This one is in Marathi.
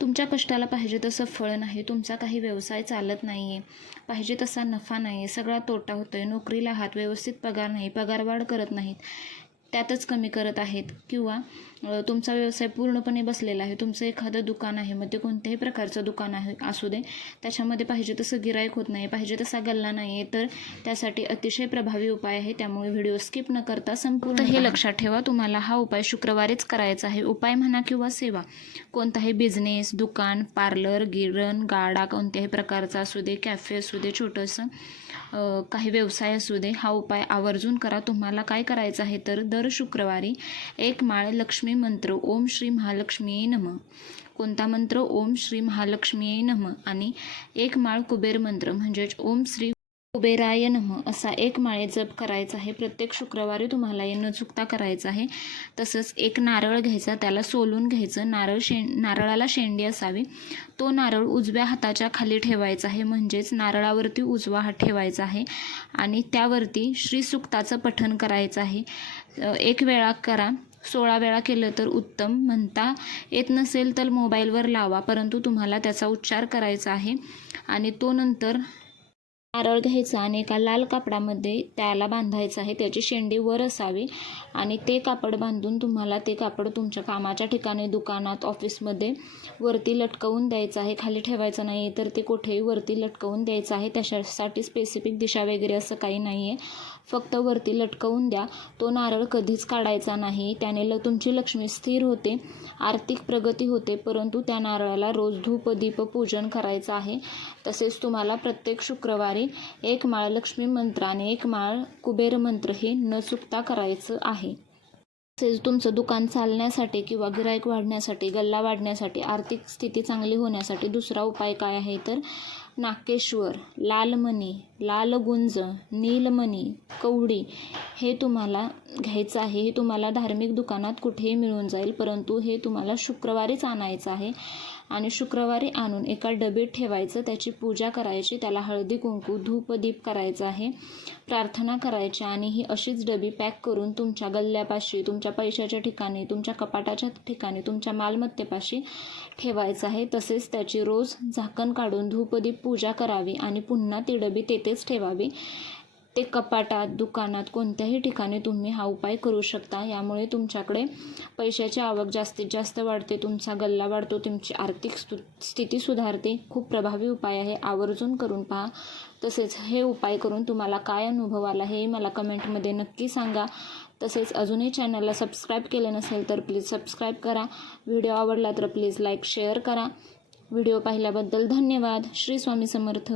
तुमच्या कष्टाला पाहिजे तसं फळ नाही तुमचा काही व्यवसाय चालत नाही आहे पाहिजे तसा नफा नाही आहे सगळा तोटा होतो आहे नोकरीला हात व्यवस्थित पगार नाही पगारवाढ करत नाहीत. त्यातच कमी करत आहेत किंवा तुमचा व्यवसाय पूर्णपणे बसलेला आहे. तुमचं एखादं दुकान आहे मग ते कोणत्याही प्रकारचं दुकान आहे असू दे. त्याच्यामध्ये पाहिजे तसं गिराईक होत नाही पाहिजे तसा गल्ला नाही आहे तर त्यासाठी अतिशय प्रभावी उपाय आहे. त्यामुळे व्हिडिओ स्किप न करता संपूर्ण हे लक्षात ठेवा तुम्हाला हा उपाय शुक्रवारीच करायचा आहे. उपाय म्हणा किंवा सेवा कोणताही बिझनेस दुकान पार्लर गिरण गाडा कोणत्याही प्रकारचा असू दे कॅफे असू दे छोटंसं काही व्यवसाय असू दे हा उपाय आवर्जून करा. तुम्हाला काय करायचं आहे तर दर शुक्रवारी एक माळ लक्ष्मी मंत्र ओम श्री महालक्ष्मी नम. कोणता मंत्र? ओम श्री महालक्ष्मी नम. आणि एक माळ कुबेर मंत्र म्हणजेच ओम श्री कुबेराय नम असा एक माळे जप करायचा आहे. प्रत्येक शुक्रवारी तुम्हाला हे न चुकता करायचं आहे. तसंच एक नारळ घ्यायचा त्याला सोलून घ्यायचं. नारळ शें नारळाला शेंडी असावी. तो नारळ उजव्या हाताच्या खाली ठेवायचा आहे. म्हणजेच नारळावरती उजवा हात ठेवायचा आहे. आणि त्यावरती श्रीसुक्ताचं पठण करायचं आहे. एक वेळा करा. सोळा वेळा केलं तर उत्तम. म्हणता येत नसेल तर मोबाईलवर लावा. परंतु तुम्हाला त्याचा उच्चार करायचा आहे. आणि तो नंतर नारळ घ्यायचा आणि एका लाल कापडामध्ये त्याला बांधायचं आहे. त्याची शेंडी वर असावी आणि ते कापड बांधून तुम्हाला ते कापड तुमच्या कामाच्या ठिकाणी दुकानात ऑफिसमध्ये वरती लटकवून द्यायचं आहे. खाली ठेवायचं नाही तर ते कुठेही वरती लटकवून द्यायचं आहे. त्याच्यासाठी स्पेसिफिक दिशा वगैरे असं काही नाही आहे फक्त वरती लटकवून द्या. तो नारळ कधीच काढायचा नाही. त्याने ल तुमची लक्ष्मी स्थिर होते आर्थिक प्रगती होते परंतु त्या नारळाला रोज धूप दीप पूजन करायचं आहे. तसेच तुम्हाला प्रत्येक शुक्रवारी एक माळ लक्ष्मी मंत्र आणि एक माळ कुबेर मंत्र हे न चुकता करायचं आहे. तसेच तुमचं दुकान चालण्यासाठी किंवा गिरायक वाढण्यासाठी गल्ला वाढण्यासाठी आर्थिक स्थिती चांगली होण्यासाठी दुसरा उपाय काय आहे तर नाकेश्वर लालमणी लालगुंज नीलमणी कवडी हे तुम्हाला घ्यायचं आहे. हे तुम्हाला धार्मिक दुकानात कुठेही मिळून जाईल परंतु हे तुम्हाला शुक्रवारीच आणायचं आहे. आणि शुक्रवारी आणून एका डबेत ठेवायचं त्याची पूजा करायची त्याला हळदी कुंकू धूप दीप करायचं आहे प्रार्थना करायची आणि ही अशीच डबी पॅक करून तुमच्या गल्ल्यापाशी तुमच्या पैशाच्या ठिकाणी तुमच्या कपाटाच्या ठिकाणी तुमच्या मालमत्तेपाशी ठेवायचं आहे. तसेच त्याची रोज झाकण काढून धूपदीप पूजा करावी आणि पुन्हा ती डबी तेथेच ठेवावी. ते कपाटात दुकानात कोणत्याही ठिकाणी तुम्ही हा उपाय करू शकता. यामुळे तुमच्याकडे पैशाची आवक जास्तीत जास्त वाढते तुमचा गल्ला वाढतो तुमची आर्थिक स्तु स्थिती सुधारते. खूप प्रभावी उपाय आहे. आवर्जून करून पहा. तसेच हे उपाय करून तुम्हाला काय अनुभव आला हे मला कमेंटमध्ये नक्की सांगा. तसेच अजूनही चॅनलला सबस्क्राईब केले नसेल तर प्लीज सबस्क्राईब करा. व्हिडिओ आवडला तर प्लीज लाईक शेअर करा. व्हिडिओ पाहिल्याबद्दल धन्यवाद. श्री स्वामी समर्थ.